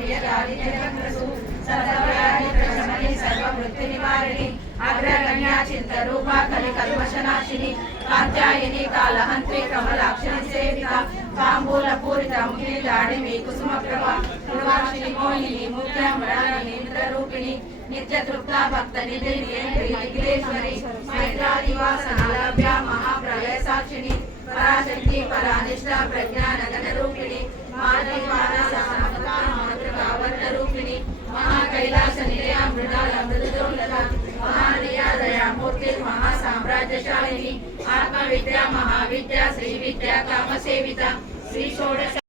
मियदारि जगत्रसु सर्वव्याधि प्रशमनि सर्वमृत्यु निवारिणि अग्रगण्या चित्तरूपा कलिकल्मषनाशिनि कात्यायनि कालहन्त्री कमलाक्षनि सेविता ताम्बूलपूरिता मुखिनि दाडिमि कुसुमप्रभा कृपाक्षिनि मोहिनी मुक्ताम्बराणि निद्ररूपिणि नित्यतृप्ता भक्तनिधिनिलेश्वरी मैत्रादिवासनालभ्या महाप्रलय साक्षिणि पराशक्ति परानिष्ठा प्रज्ञानगणरूपिणि मातृकावर्णरूपिणि महाकैलास निलया मृणाल मृदुदुर्लभा महानिया दयामूर्ति महासाम्राज्यशालिनी आत्मविद्या महाविद्या श्रीविद्या कामसेविता श्री षोडश